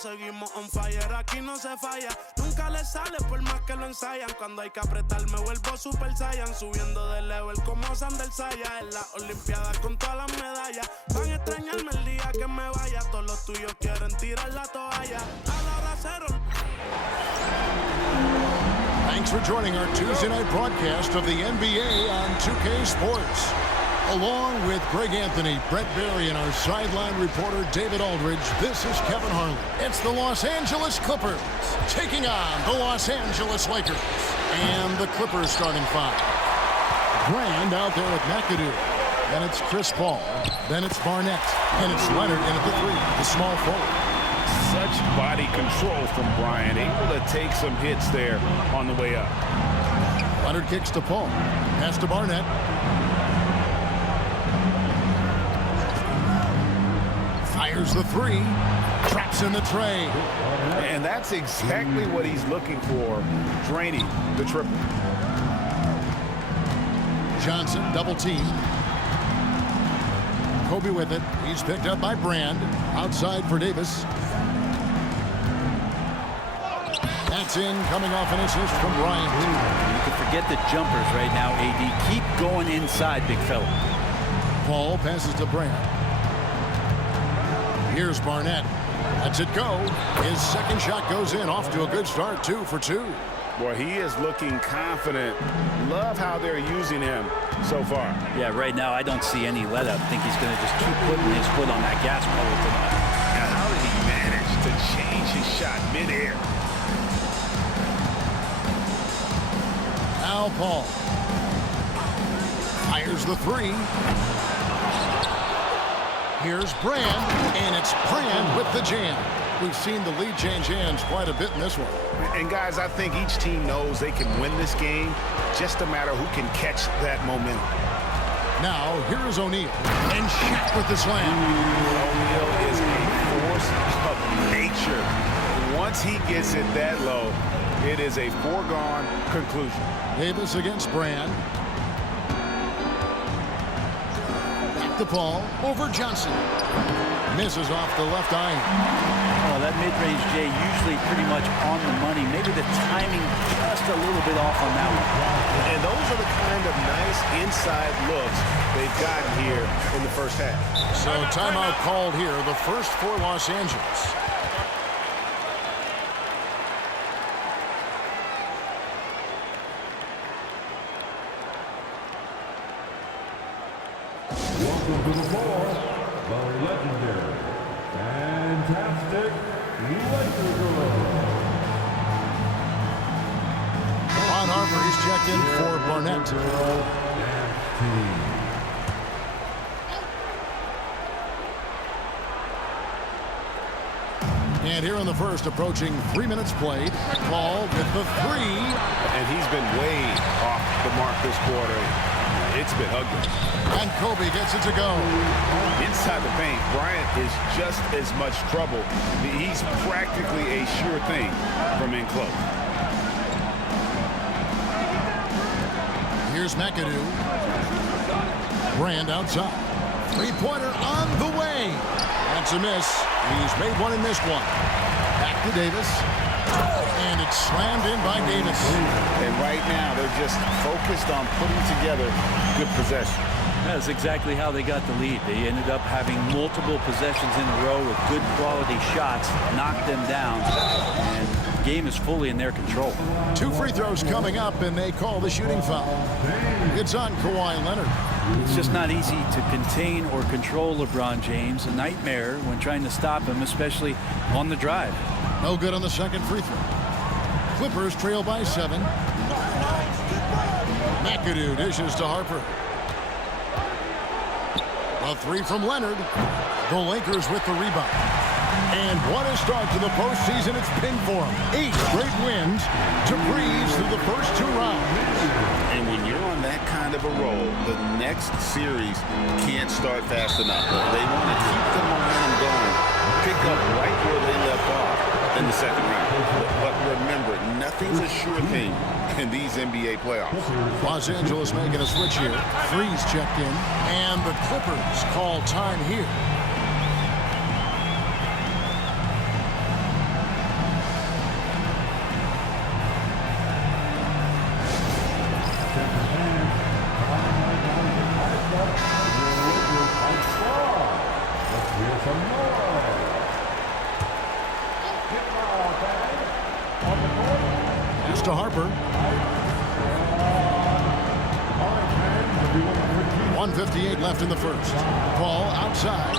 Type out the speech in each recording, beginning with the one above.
seguimos on fire. Aquí no se falla, nunca le sale por más que lo ensayan. Cuando hay que apretar me vuelvo Super Saiyan, subiendo de level como Sander Saya. En las Olimpiadas con todas las medallas, van a extrañarme el día que me vaya. Todos los tuyos quieren tirar la toalla. A la hora cero. Thanks for joining our Tuesday night broadcast of the NBA on 2K Sports. Along with Greg Anthony, Brett Berry, and our sideline reporter David Aldridge, this is Kevin Harlan. It's the Los Angeles Clippers taking on the Los Angeles Lakers. And the Clippers starting five. Brand out there with McCadoo. Then it's Chris Paul. Then it's Barnett. And it's Leonard in at the three, the small forward. Such body control from Bryant, able to take some hits there on the way up. Leonard kicks to Paul. Pass to Barnett. Fires the three. Traps in the tray. And that's exactly what he's looking for, draining the triple. Johnson, double team. Kobe with it. He's picked up by Brand. Outside for Davis. That's in, coming off an assist from Bryant. You can forget the jumpers right now, AD. Keep going inside, big fella. Paul passes to Bryant. Here's Barnett. Lets it go. His second shot goes in. Off to a good start, 2 for 2. Boy, he is looking confident. Love how they're using him so far. Yeah, right now I don't see any let up. I think he's going to just keep putting his foot on that gas pedal tonight. Now, how did he manage to change his shot midair? Now Paul fires the three. Here's Brand, and it's Brand with the jam. We've seen the lead change hands quite a bit in this one. And guys, I think each team knows they can win this game. Just a matter who can catch that momentum. Now here is O'Neal, and Shaq with the slam. O'Neal is a force of nature. Once he gets it that low, it is a foregone conclusion. Davis against Brand. Back to Paul. Over Johnson. Misses off the left eye. Oh, that mid-range, Jay, usually pretty much on the money. Maybe the timing just a little bit off on that one. And those are the kind of nice inside looks they've gotten here in the first half. So timeout called here. The first for Los Angeles. Welcome to the floor, the legendary, fantastic Lakers. Ron Harper, he's checked in for Barnett. And here in the first, approaching 3 minutes played. Paul with the three. And he's been way off the mark this quarter. It's been ugly. And Kobe gets it to go. Inside the paint, Bryant is just as much trouble. He's practically a sure thing from in close. Here's McCadoo. Brand outside. Three-pointer on the way. That's a miss. He's made one and missed one. Back to Davis. And it's slammed in by Davis. And right now, they're just focused on putting together good possession. That's exactly how they got the lead. They ended up having multiple possessions in a row with good quality shots, knocked them down, and the game is fully in their control. 2 free throws coming up, and they call the shooting foul. It's on Kawahui Leonard. It's just not easy to contain or control LeBron James. A nightmare when trying to stop him, especially on the drive. No good on the second free throw. Clippers trail by 7. McCadoo dishes to Harper. A three from Leonard. The Lakers with the rebound. And what a start to the postseason it's been for them. 8 straight wins to breeze through the first 2 rounds. And when you're on that kind of a roll, the next series can't start fast enough. They want to keep the momentum going, pick up right where they left off in the second round. But remember, nothing's a sure thing in these NBA playoffs. Los Angeles making a switch here. Threes checked in. And the Clippers call time here. Harper. 1:58 left in the first. Ball outside.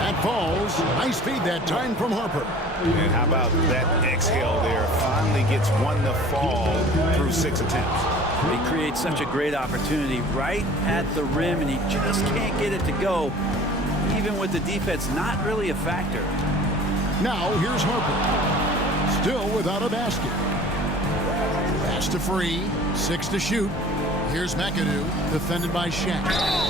That falls. Nice feed that time from Harper. And how about that exhale there? Finally gets one to fall through 6 attempts. He creates such a great opportunity right at the rim, and he just can't get it to go, even with the defense not really a factor. Now here's Harper. Still without a basket. Pass to Free. 6 to shoot. Here's McCadoo, defended by Shaq.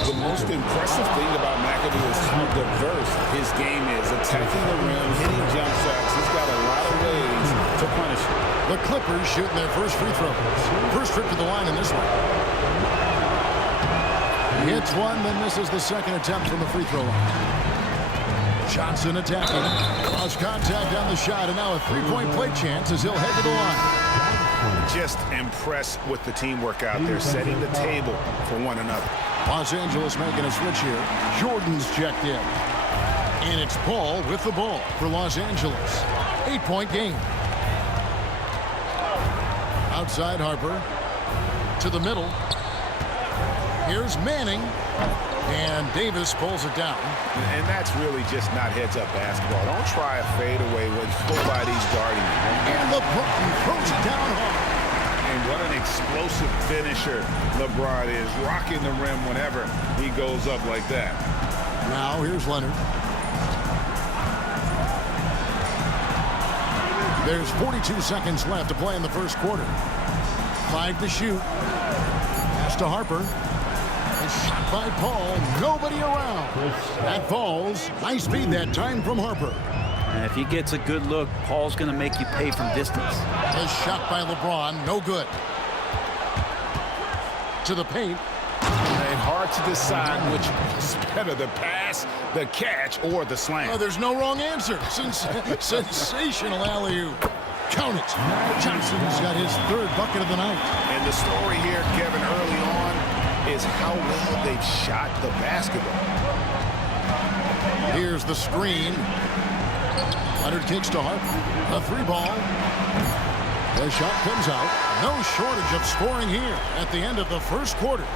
The most impressive thing about McCadoo is how diverse his game is. Attacking the rim, hitting jump shots. He's got a lot of ways to punish it. The Clippers shooting their first free throw. First trip to the line in this one. He hits one, then misses the second attempt from the free throw line. Johnson attacking. Lost contact on the shot, and now a three-point play chance as he'll head to the line. Just impressed with the teamwork out there, setting the table for one another. Los Angeles making a switch here. Jordan's checked in. And it's Paul with the ball for Los Angeles. 8-point game. Outside Harper. To the middle. Here's Manning. And Davis pulls it down. And that's really just not heads-up basketball. Don't try a fadeaway when nobody's guarding you. And LeBron throws it down hard. And what an explosive finisher LeBron is, rocking the rim whenever he goes up like that. Now here's Leonard. There's 42 seconds left to play in the first quarter. 5 to shoot. Pass to Harper. Shot by Paul. Nobody around. That falls. Nice feed that time from Harper. And if he gets a good look, Paul's going to make you pay from distance. A shot by LeBron. No good. To the paint. And hard to decide which is better, the pass, the catch, or the slam. Oh, there's no wrong answer. Sensational alley-oop. Count it. Johnson's got his third bucket of the night. And the story here, Kevin, early on, is how well they've shot the basketball. Here's the screen. Leonard kicks to Harper. A 3-ball. The shot comes out. No shortage of scoring here at the end of the first quarter.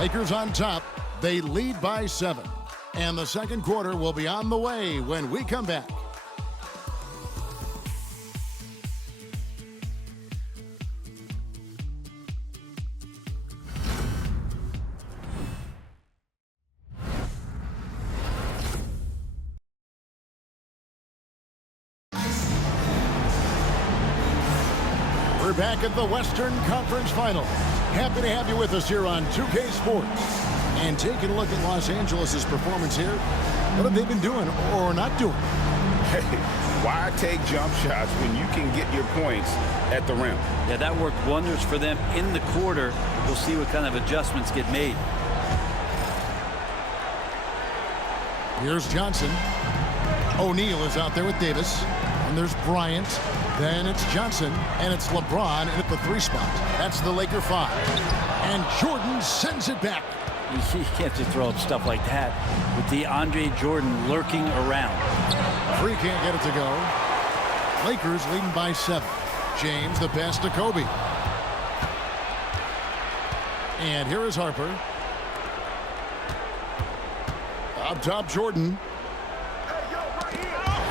Lakers on top. They lead by 7. And the second quarter will be on the way when we come back. We're back at the Western Conference Finals. Happy to have you with us here on 2K Sports. And taking a look at Los Angeles' performance here, what have they been doing or not doing? Hey, why take jump shots when you can get your points at the rim? Yeah, that worked wonders for them in the quarter. We'll see what kind of adjustments get made. Here's Johnson. O'Neal is out there with Davis. And there's Bryant. Then it's Johnson, and it's LeBron at the 3 spot. That's the Laker 5. And Jordan sends it back. You can't just throw up stuff like that with DeAndre Jordan lurking around. Free can't get it to go. Lakers leading by 7. James, the pass to Kobe. And here is Harper. Up top, Jordan.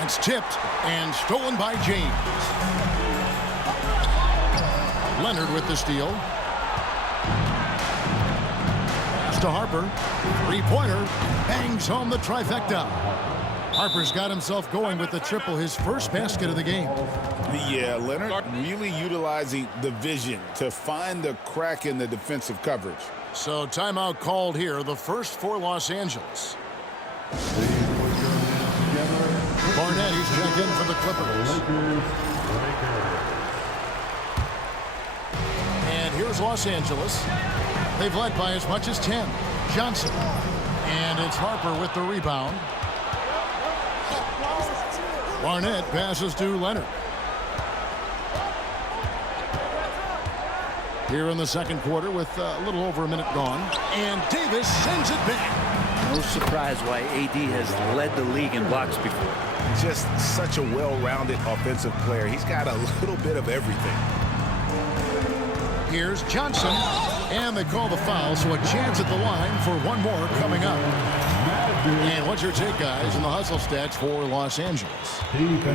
It's tipped and stolen by James. Leonard with the steal. Pass to Harper. 3-pointer. Bangs home the trifecta. Harper's got himself going with the triple, his first basket of the game. Yeah, Leonard really utilizing the vision to find the crack in the defensive coverage. So timeout called here, the first for Los Angeles. Barnett, he's checked in for the Clippers. And here's Los Angeles. They've led by as much as 10. Johnson. And it's Harper with the rebound. Barnett passes to Leonard. Here in the second quarter with a little over a minute gone. And Davis sends it back. No surprise why AD has led the league in blocks before. Just such a well-rounded offensive player. He's got a little bit of everything. Here's Johnson. And they call the foul, so a chance at the line for one more coming up. And what's your take, guys, in the hustle stats for Los Angeles?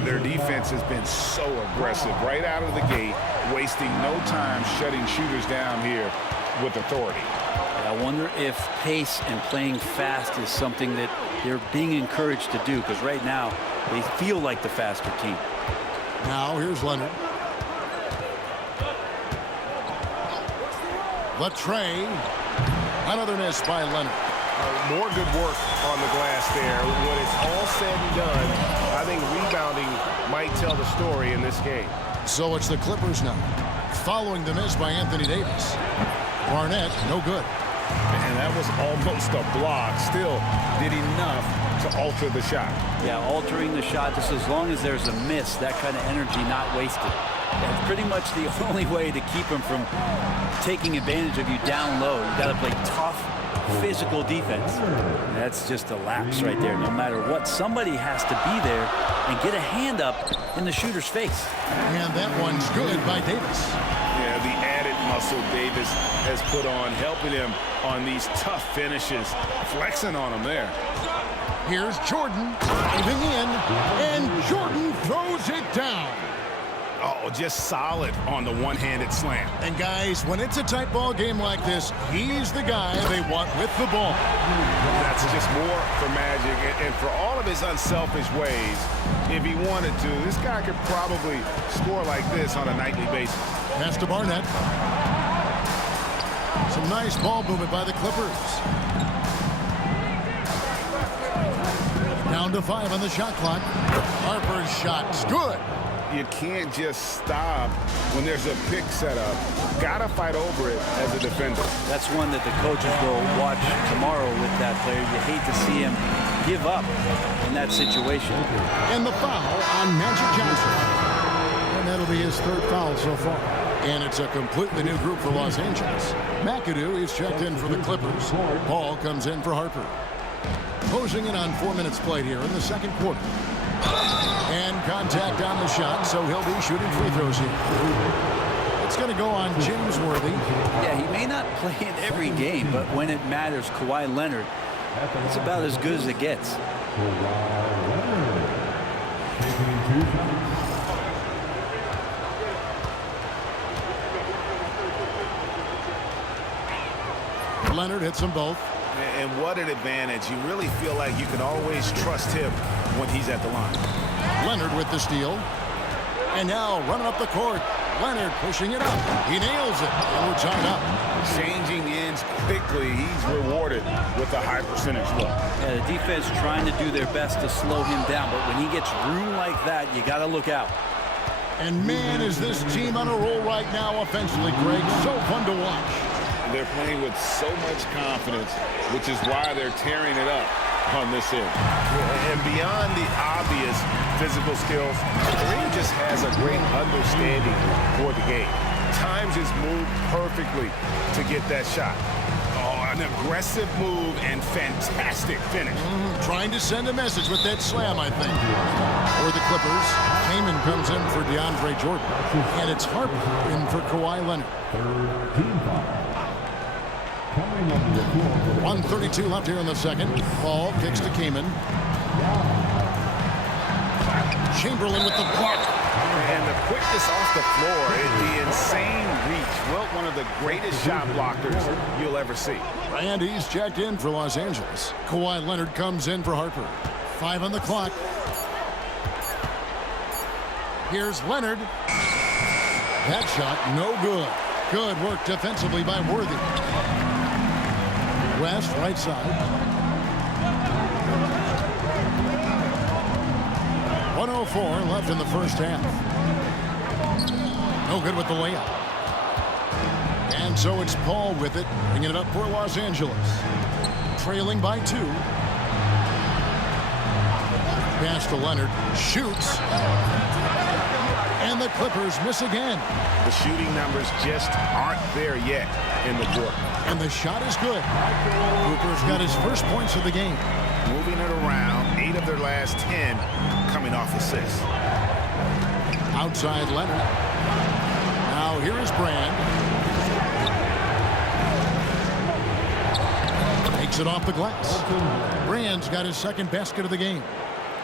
Their defense has been so aggressive right out of the gate, wasting no time shutting shooters down here with authority. I wonder if pace and playing fast is something that they're being encouraged to do, because right now they feel like the faster team. Now here's Leonard. The tray. Another miss by Leonard. More good work on the glass there. When it's all said and done, I think rebounding might tell the story in this game. So it's the Clippers now, following the miss by Anthony Davis. Barnett, no good. And that was almost a block. Still did enough to alter the shot. Yeah, altering the shot, just as long as there's a miss, that kind of energy not wasted. That's pretty much the only way to keep him from taking advantage of you down low. You got to play tough, physical defense. That's just a lapse right there. No matter what, somebody has to be there and get a hand up in the shooter's face. And that one's good by Davis. Yeah, the added muscle Davis has put on, helping him on these tough finishes, flexing on him there. Here's Jordan driving in, and Jordan throws it down. Oh, just solid on the one-handed slam. And guys, when it's a tight ball game like this, he's the guy they want with the ball. That's just more for Magic, and for all of his unselfish ways, if he wanted to, this guy could probably score like this on a nightly basis. Pass to Barnett. Some nice ball movement by the Clippers. Down to 5 on the shot clock. Harper's shot's good. You can't just stop when there's a pick set up. Gotta fight over it as a defender. That's one that the coaches will watch tomorrow with that player. You hate to see him give up in that situation. And the foul on Magic Johnson. And that'll be his third foul so far. And it's a completely new group for Los Angeles. McCadoo is checked in for the Clippers. Paul comes in for Harper. Closing in on 4 minutes played here in the second quarter. And contact on the shot, so he'll be shooting free throws here. It's going to go on James Worthy. Yeah, he may not play in every game, but when it matters, Kawhi Leonard, it's about as good as it gets. Leonard hits them both. And what an advantage. You really feel like you can always trust him when he's at the line. Leonard with the steal. And now running up the court. Leonard pushing it up. He nails it. And we're tied up. Changing ends quickly. He's rewarded with a high percentage look. Yeah, the defense trying to do their best to slow him down, but when he gets room like that, you got to look out. And man, is this team on a roll right now offensively, Greg. So fun to watch. They're playing with so much confidence, which is why they're tearing it up on this end. And beyond the obvious physical skills, Kareem just has a great understanding for the game. Times his move perfectly to get that shot. Oh, an aggressive move and fantastic finish. Trying to send a message with that slam, I think. For the Clippers, Kareem comes in for DeAndre Jordan. And it's Harper in for Kawhi Leonard. 1:32 left here in the second. Ball kicks to Kareem. Chamberlain with the block. And the quickness off the floor, the insane reach. Wilt, one of the greatest shot blockers you'll ever see. And he's checked in for Los Angeles. Kawhi Leonard comes in for Harper. 5 on the clock. Here's Leonard. That shot, no good. Good work defensively by Worthy. West, right side. 1:04 left in the first half. No good with the layup. And so it's Paul with it, bringing it up for Los Angeles. Trailing by 2. Pass to Leonard. Shoots. And the Clippers miss again. The shooting numbers just aren't there yet in the quarter. And the shot is good. Cooper's got his first points of the game. Moving it around, 8 of their last 10 coming off assists. Outside Leonard. Now here is Bryant. Knocks it off the glass. Bryant's got his second basket of the game.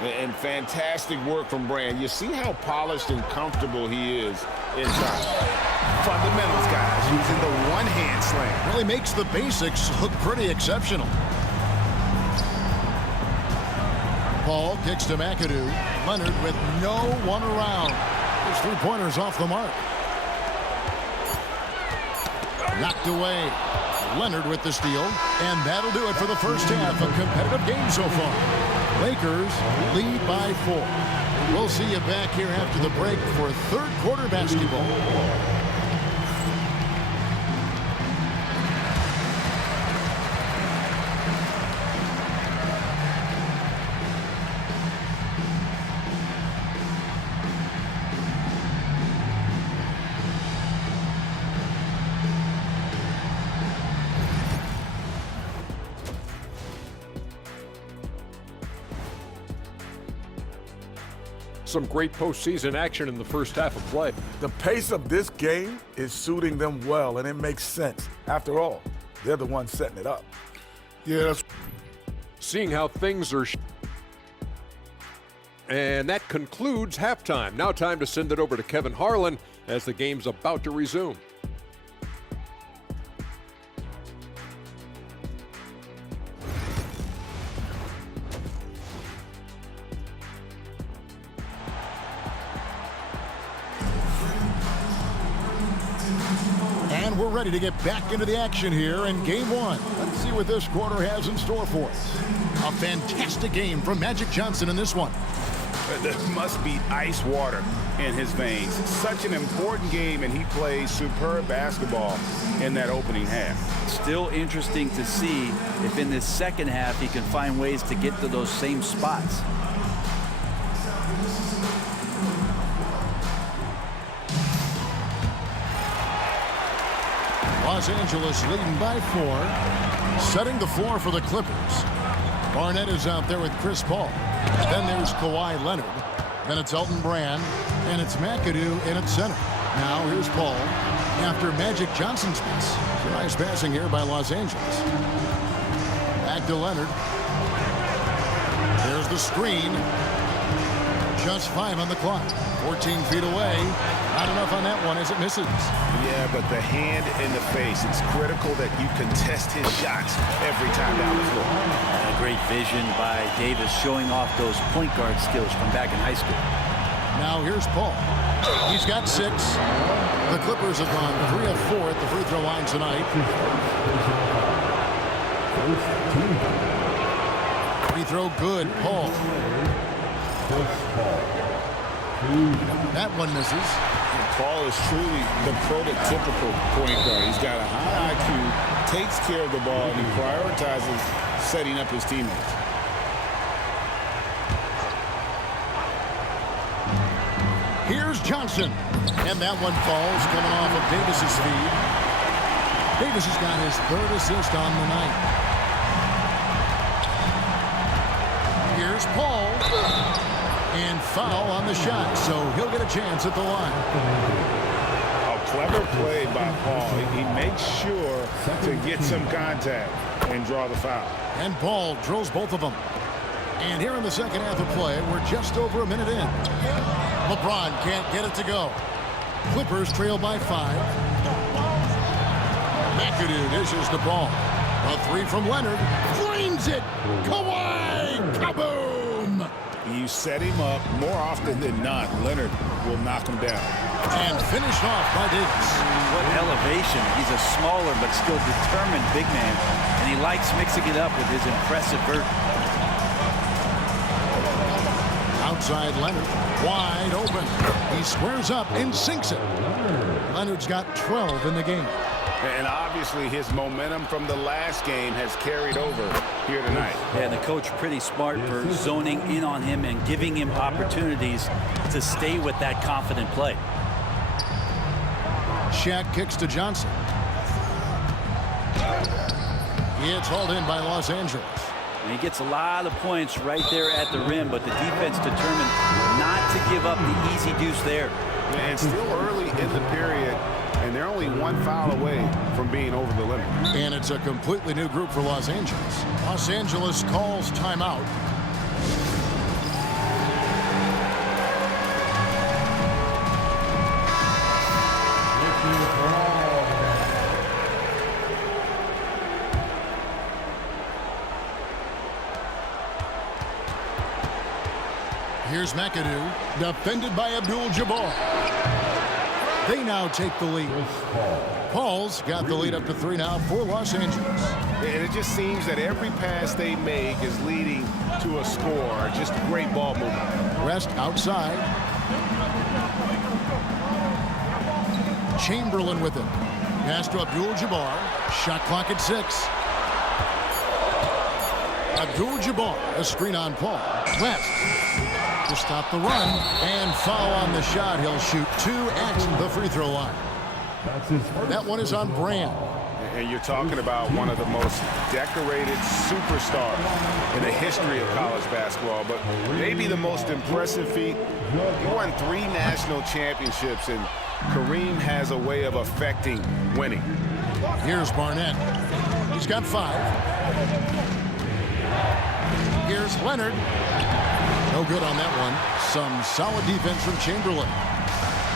And fantastic work from Bryant. You see how polished and comfortable he is inside. Fundamentals, guys, using the one-hand slam. Really makes the basics look pretty exceptional. Paul kicks to McCadoo. Leonard with no one around. His three-pointers off the mark. Knocked away. Leonard with the steal. And that'll do it for the first half. A competitive game so far. Lakers lead by 4. We'll see you back here after the break for third quarter basketball. Some great postseason action in the first half of play. The pace of this game is suiting them well, and it makes sense. After all, they're the ones setting it up. Yeah, that's seeing how things are. And that concludes halftime. Now time to send it over to Kevin Harlan as the game's about to resume. And we're ready to get back into the action here in game one. Let's see what this quarter has in store for us. A fantastic game from Magic Johnson in this one. There must be ice water in his veins. Such an important game, and he plays superb basketball in that opening half. Still interesting to see if in this second half he can find ways to get to those same spots. Los Angeles leading by 4. Setting the floor for the Clippers. Barnett is out there with Chris Paul. Then there's Kawhi Leonard. Then it's Elton Brand. And it's McCadoo in at center. Now here's Paul after Magic Johnson's miss. Nice passing here by Los Angeles. Back to Leonard. There's the screen. Just 5 on the clock. 14 feet away. Not enough on that one as it misses. Yeah, but the hand in the face. It's critical that you contest his shots every time down the floor. A great vision by Davis showing off those point guard skills from back in high school. Now here's Paul. He's got 6. The Clippers have gone 3 of 4 at the free throw line tonight. Free throw good, Paul. That one misses. Paul is truly the prototypical point guard. He's got a high IQ, takes care of the ball, and he prioritizes setting up his teammates. Here's Johnson. And that one falls coming off of Davis's feed. Davis has got his 3rd assist on the night. Here's Paul. And foul on the shot, so he'll get a chance at the line. A clever play by Paul. He makes sure to get some contact and draw the foul. And Paul drills both of them. And here in the second half of play, we're just over a minute in. LeBron can't get it to go. Clippers trail by 5. McCadoo dishes the ball. A 3 from Leonard. Flames it. Kawhi. Kaboom. You set him up more often than not. Leonard will knock him down. And finished off by Davis. What elevation. He's a smaller but still determined big man. And he likes mixing it up with his impressive vert. Outside Leonard. Wide open. He squares up and sinks it. Leonard's got 12 in the game. And obviously his momentum from the last game has carried over here tonight. Yeah, and the coach pretty smart for zoning in on him and giving him opportunities to stay with that confident play. Shaq kicks to Johnson. It's hauled in by Los Angeles. And he gets a lot of points right there at the rim, but the defense determined not to give up the easy deuce there. And still early in the period, and and they're only one foul away from being over the limit. And it's a completely new group for Los Angeles. Los Angeles calls timeout. Here's McCadoo, defended by Abdul Jabbar. They now take the lead. Paul's got the lead up to 3 now for Los Angeles. And it just seems that every pass they make is leading to a score. Just great ball movement. Rest outside. Chamberlain with it. Pass to Abdul Jabbar. Shot clock at 6. Abdul Jabbar, a screen on Paul. West to stop the run, and foul on the shot. He'll shoot 2 at the free throw line. That one is on Bryant. And you're talking about one of the most decorated superstars in the history of college basketball, but maybe the most impressive feat. He won 3 national championships, and Kareem has a way of affecting winning. Here's Barnett. He's got 5. Here's Leonard. No good on that one. Some solid defense from Chamberlain.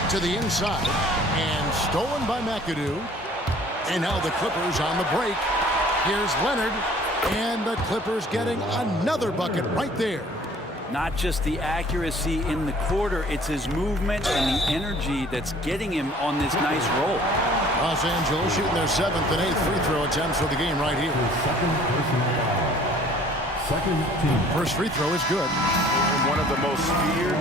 To the inside. And stolen by McCadoo. And now the Clippers on the break. Here's Leonard. And the Clippers getting another bucket right there. Not just the accuracy in the quarter, it's his movement and the energy that's getting him on this nice roll. Los Angeles shooting their 7th and 8th free throw attempts for the game right here. Second team. First free throw is good. One of the most feared,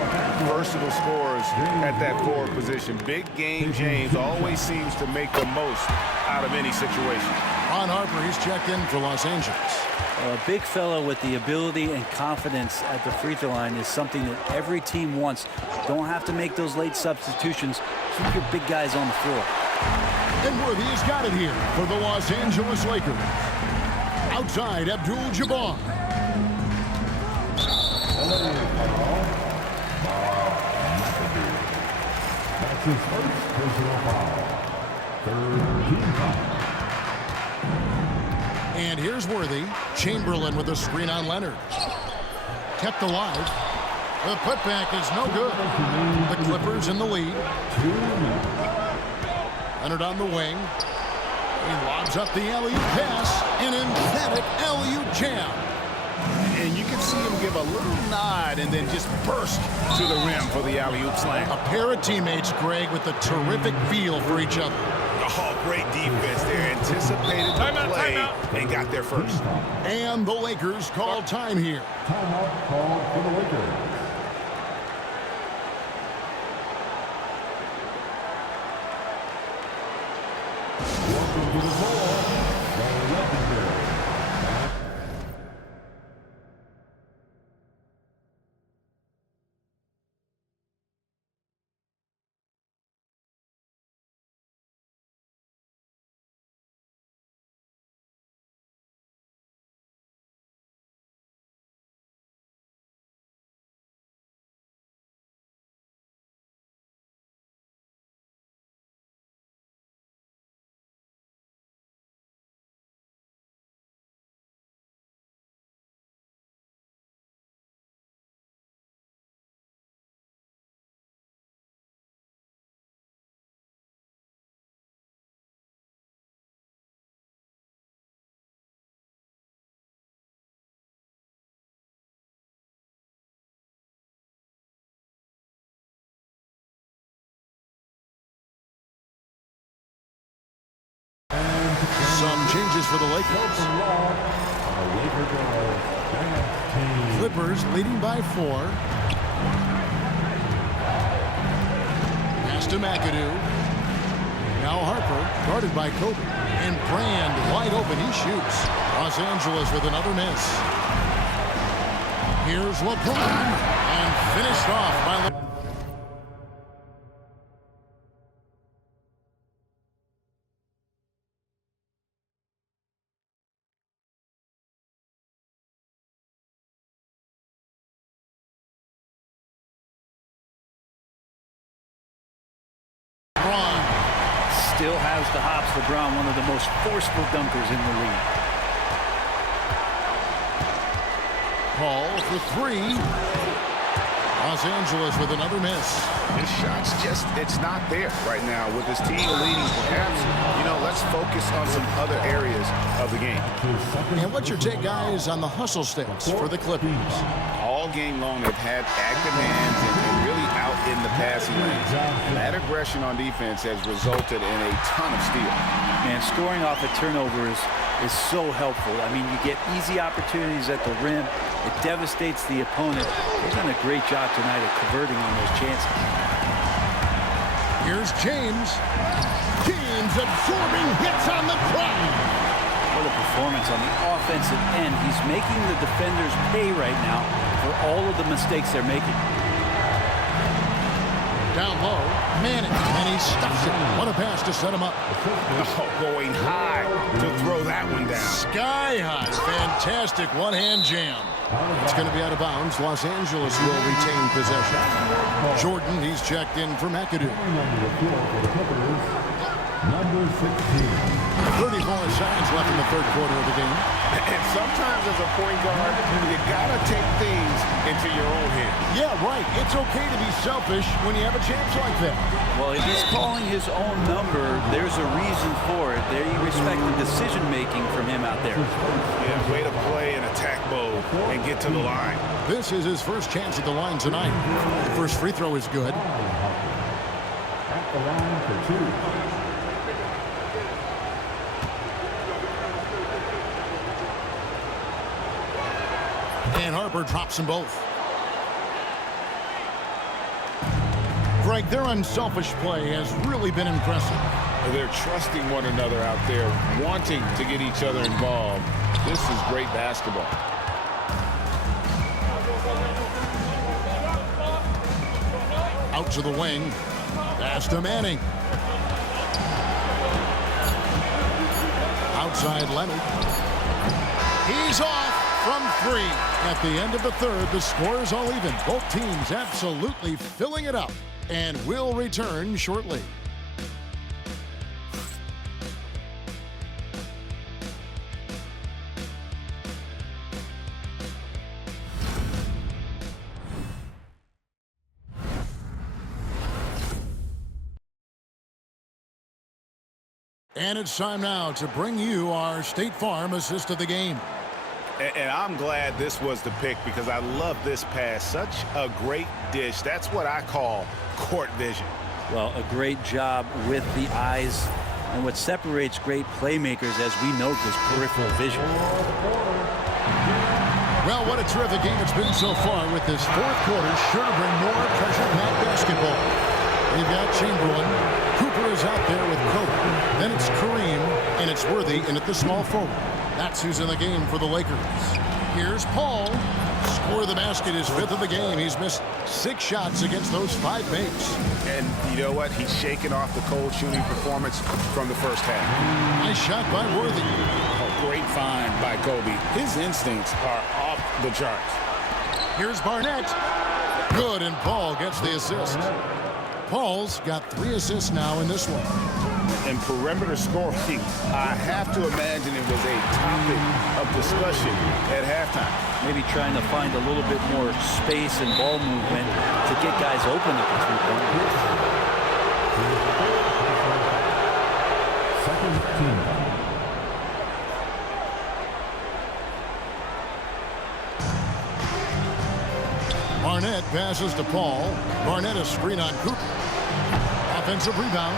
versatile scorers at that forward position. Big game James always seems to make the most out of any situation. On Harper, he's checked in for Los Angeles. A big fellow with the ability and confidence at the free throw line is something that every team wants. Don't have to make those late substitutions. Keep your big guys on the floor. And Worthy has got it here for the Los Angeles Lakers. Outside, Abdul Jabbar. That's his first personal foul. Third team foul. And here's Worthy. Chamberlain with a screen on Leonard. Kept alive. The putback is no good. The Clippers in the lead. Leonard on the wing. He lobs up the alley-oop pass. An emphatic alley-oop jam. And you can see him give a little nod and then just burst to the rim for the alley-oop slam. A pair of teammates, Greg, with a terrific feel for each other. Oh, great defense there. Anticipated the play and got there first. And the Lakers call time here. Timeout called for the Lakers. Welcome to the floor, the legendary. Some changes for the Lakers. Clippers leading by 4. Pass to McCadoo. Now Harper, guarded by Kobe. And Brand wide open, he shoots. Los Angeles with another miss. Here's LeBron. And finished off by LeBron. Still has the hops. LeBron, one of the most forceful dunkers in the league. Paul for three. Los Angeles with another miss. His shot's just, it's not there right now. With his team leading, perhaps, let's focus on some other areas of the game. And what's your take, guys, on the hustle stats for the Clippers? All game long, they've had active hands and really out in the passing lanes. That aggression on defense has resulted in a ton of steals. Man, scoring off of turnovers is so helpful. I mean, you get easy opportunities at the rim. It devastates the opponent. They've done a great job tonight of converting on those chances. Here's James. James absorbing hits on the ground. What a performance on the offensive end. He's making the defenders pay right now for all of the mistakes they're making. Down low, Manning, and he stops it. What a pass to set him up. Oh, going high to throw that one down. Sky high. Fantastic one-hand jam. It's going to be out of bounds. Los Angeles will retain possession. Jordan, he's checked in for McCadoo. Number 16. 34 seconds left in the third quarter of the game. And sometimes as a point guard, you gotta take things into your own hands. Yeah, right. It's okay to be selfish when you have a chance like that. Well, if he's calling his own number, there's a reason for it. There you respect the decision-making from him out there. Yeah, way to play in attack mode and get to the line. This is his first chance at the line tonight. The first free throw is good. At the line for two. And Harper drops them both. Greg, their unselfish play has really been impressive. They're trusting one another out there, wanting to get each other involved. This is great basketball. Out to the wing. Pass to Manning. Outside Leonard. He's off from three. At the end of the third, the score is all even. Both teams absolutely filling it up and will return shortly. And it's time now to bring you our State Farm assist of the game. And I'm glad this was the pick because I love this pass. Such a great dish. That's what I call court vision. Well, a great job with the eyes. And what separates great playmakers, as we note, is peripheral vision. Well, what a terrific game it's been so far with this fourth quarter. Sure to bring more pressure-packed basketball. We've got Chamberlain. Cooper is out there with Kobe. Then it's Kareem, and it's Worthy in at the small forward. That's who's in the game for the Lakers. Here's Paul. Score of the basket, his fifth of the game. He's missed 6 shots against those 5 makes. And you know what? He's shaking off the cold shooting performance from the first half. Nice shot by Worthy. Oh, great find by Kobe. His instincts are off the charts. Here's Barnett. Good, and Paul gets the assist. Paul's got 3 assists now in this one. And perimeter scoring, I have to imagine it was a topic of discussion at halftime. Maybe trying to find a little bit more space and ball movement to get guys open at the three-point line. Second team. Barnett passes to Paul. Barnett a screen on Cooper. Offensive rebound.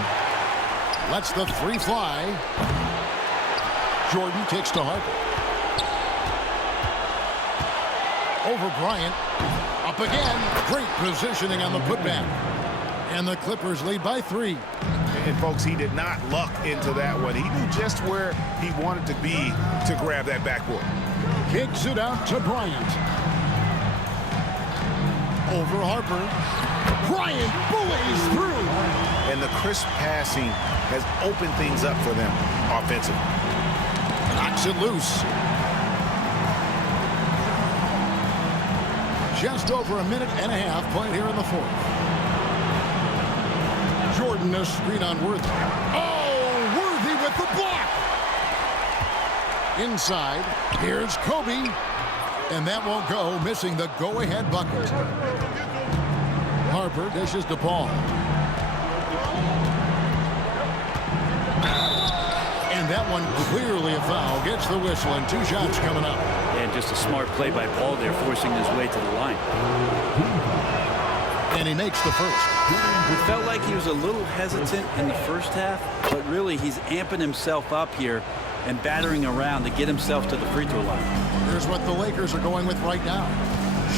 Lets the 3 fly. Jordan kicks to Harper. Over Bryant. Up again. Great positioning on the putback. And the Clippers lead by 3. And folks, he did not luck into that one. He knew just where he wanted to be to grab that backboard. Kicks it out to Bryant. Over Harper. Bryant bullies through. And the crisp passing has opened things up for them offensively. Knocks it loose. Just over a minute and a half played here in the fourth. Jordan a screen on Worthy. Oh, Inside, here's Kobe. And that won't go, missing the go-ahead bucket. Harper dishes to Paul. And that one clearly a foul. Gets the whistle and 2 shots coming up. And just a smart play by Paul there, forcing his way to the line. And he makes the first. It felt like he was a little hesitant in the first half, but really he's amping himself up here and battering around to get himself to the free throw line. Here's what the Lakers are going with right now.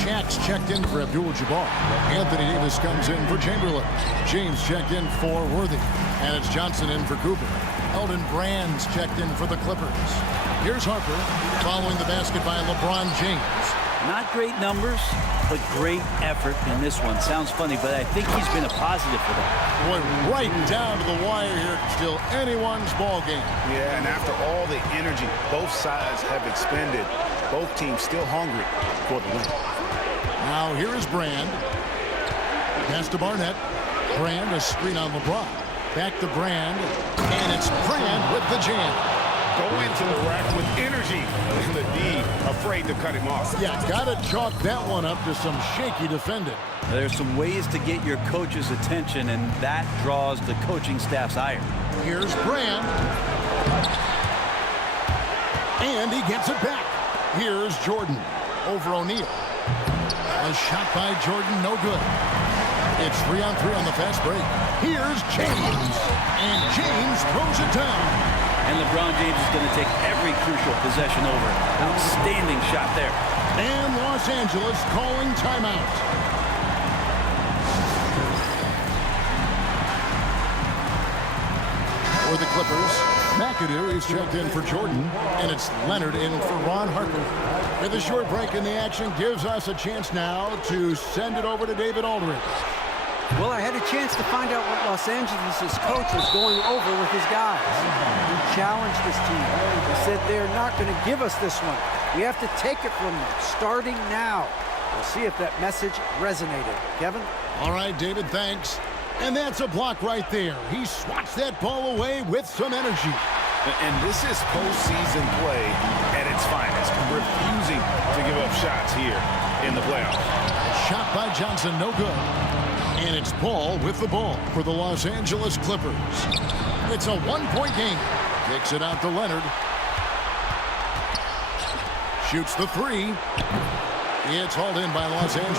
Shaq's checked in for Abdul Jabbar. Anthony Davis comes in for Chamberlain. James checked in for Worthy. And it's Johnson in for Cooper. Elgin Brand's checked in for the Clippers. Here's Harper following the basket by LeBron James. Not great numbers, but great effort in this one. Sounds funny, but I think he's been a positive for them. Boy, right down to the wire here. Still anyone's ball game. Yeah, and after all the energy both sides have expended, both teams still hungry for the win. Now here is Brand. Pass to Barnett. Brand, a screen on LeBron. Back to Brand. And it's Brand with the jam. Go into the rack with energy. And the D afraid to cut him off. Yeah, got to chalk that one up to some shaky defending. There's some ways to get your coach's attention, and that draws the coaching staff's ire. Here's Brand. And he gets it back. Here's Jordan over O'Neal. A shot by Jordan, no good. It's 3-on-3 on the fast break. Here's James. And James throws it down. And LeBron James is going to take every crucial possession over. Outstanding shot there. And Los Angeles calling timeout. For the Clippers, McCadoo is checked in for Jordan, and it's Leonard in for Ron Harper. With a short break in the action, gives us a chance now to send it over to David Aldridge. Well, I had a chance to find out what Los Angeles' coach was going over with his guys. He challenged his team. He said they're not going to give us this one. We have to take it from them, starting now. We'll see if that message resonated. Kevin? All right, David, thanks. And that's a block right there. He swats that ball away with some energy. And this is postseason play at its finest, refusing to give up shots here in the playoffs. Shot by Johnson, no good. And it's Paul with the ball for the Los Angeles Clippers. It's a one-point game. Kicks it out to Leonard. Shoots the three. It's hauled in by Los Angeles.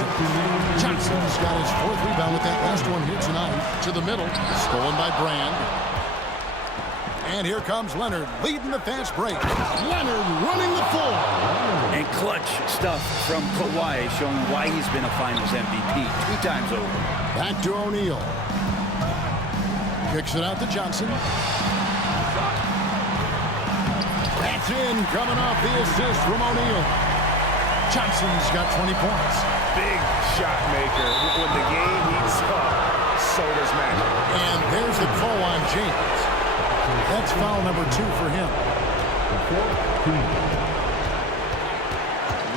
Johnson's got his 4th rebound with that last one here tonight. To the middle. Stolen by Brand. And here comes Leonard leading the fast break. Leonard running the floor. And clutch stuff from Kawahui, showing why he's been a Finals MVP 2 times over. Back to O'Neal. Kicks it out to Johnson. That's in, coming off the assist from O'Neal. Johnson's got 20 points. Big shot maker. When the game heats up, so does Magic. And there's the call on James. That's foul number 2 for him.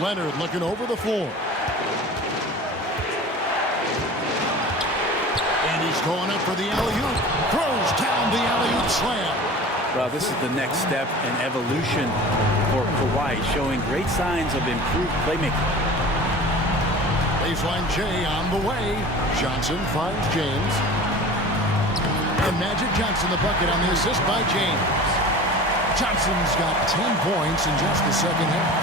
Leonard looking over the floor. And he's going up for the alley-oop. Throws down the alley-oop slam. Well, this is the next step in evolution for Kawahui, showing great signs of improved playmaking. Baseline J on the way. Johnson finds James. And Magic Johnson the bucket on the assist by James. Johnson's got 10 points in just the second half.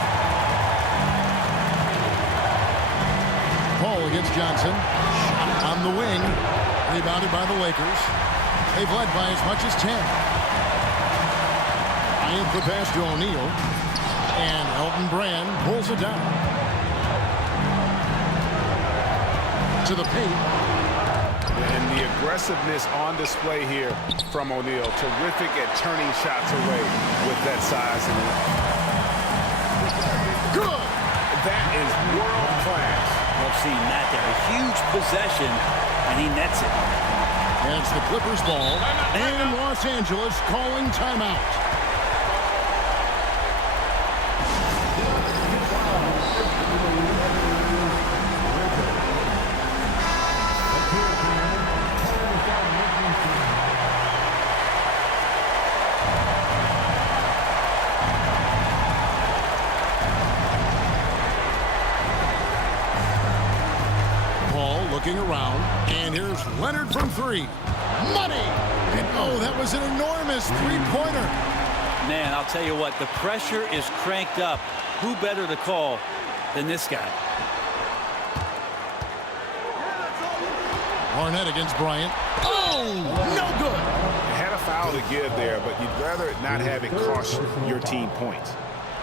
Paul against Johnson. Shot on the wing. Rebounded by the Lakers. They've led by as much as 10. Bryant the pass to O'Neal. And Elton Brand pulls it down. To the paint. And the aggressiveness on display here from O'Neal. Terrific at turning shots away with that size. Good! That is world class. Love seeing that there. A huge possession, and he nets it. And it's the Clippers ball. And Los Angeles calling timeout. looking around, and here's Leonard from three. Money! And oh, that was an enormous three-pointer. Man, I'll tell you what, the pressure is cranked up. Who better to call than this guy? Barnett against Bryant. Oh, no good. Had a foul to give there, but you'd rather not have it cost your team points.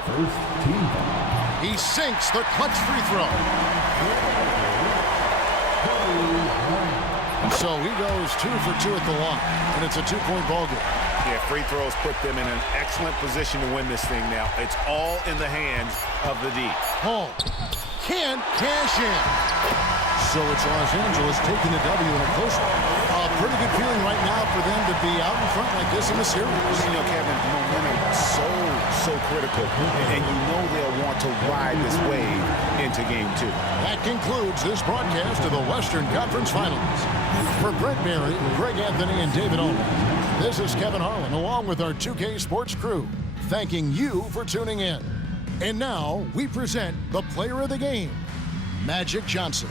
First team foul. He sinks the clutch free throw. So he goes 2 for 2 at the line, and it's a 2-point ball game. Yeah, free throws put them in an excellent position to win this thing now. It's all in the hands of the D. Hall can't cash in. So it's Los Angeles taking the W in a close one. A pretty good feeling right now for them to be out in front like this in the series. You know, Kevin, momentum so critical, and you know they'll want to ride this wave into Game 2. That concludes this broadcast of the Western Conference Finals. For Brent Berry, Greg Anthony, and David Aldridge, this is Kevin Harlan along with our 2K Sports crew, thanking you for tuning in. And now we present the player of the game, Magic Johnson.